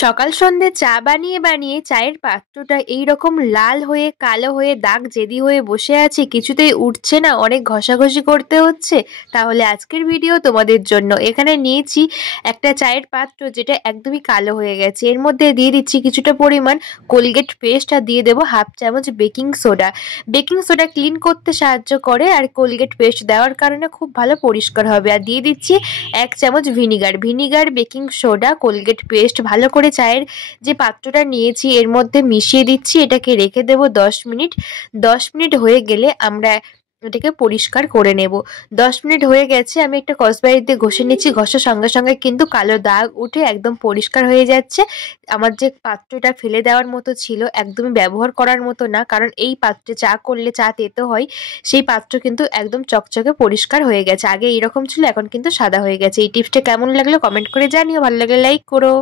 সকাল সন্ধ্যে চা বানিয়ে বানিয়ে চায়ের পাত্রটা এইরকম লাল হয়ে কালো হয়ে দাগ জেদি হয়ে বসে আছে, কিছুতেই উঠছে না, অনেক ঘষাঘষি করতে হচ্ছে। তাহলে আজকের ভিডিও তোমাদের জন্য। এখানে নিয়েছি একটা চায়ের পাত্র যেটা একদমই কালো হয়ে গেছে। এর মধ্যে দিয়ে দিচ্ছি কিছুটা পরিমাণ কোলগেট পেস্ট আর দিয়ে দেবো হাফ চামচ baking soda. Baking soda clean করতে সাহায্য করে আর কোলগেট পেস্ট দেওয়ার কারণে খুব ভালো পরিষ্কার হবে। আর দিয়ে দিচ্ছি 1 চামচ vinegar, baking soda, Colgate paste ভালো করে চায়ের যে পাত্রটা নিয়েছি এর মধ্যে মিশিয়ে দিচ্ছি। এটাকে রেখে দেব 10 মিনিট। 10 মিনিট হয়ে গেলে আমরা এটাকে পরিষ্কার করে নেব। 10 মিনিট হয়ে গেছে, আমি একটা কসবারি দিয়ে ঘষে নিচ্ছি। ঘষার সঙ্গে সঙ্গে কিন্তু কালো দাগ উঠে একদম পরিষ্কার হয়ে যাচ্ছে। আমার যে পাত্রটা ফেলে দেওয়ার মতো ছিল, একদমই ব্যবহার করার মতো না, কারণ এই পাত্রে চা করলে চা তেতো হয়। সেই পাত্র কিন্তু একদম চকচকে পরিষ্কার হয়ে গেছে। আগে এইরকম ছিল, এখন কিন্তু সাদা হয়ে গেছে। এই টিপসটা কেমন লাগলো কমেন্ট করে জানিও। ভালো লাগলে লাইক করো।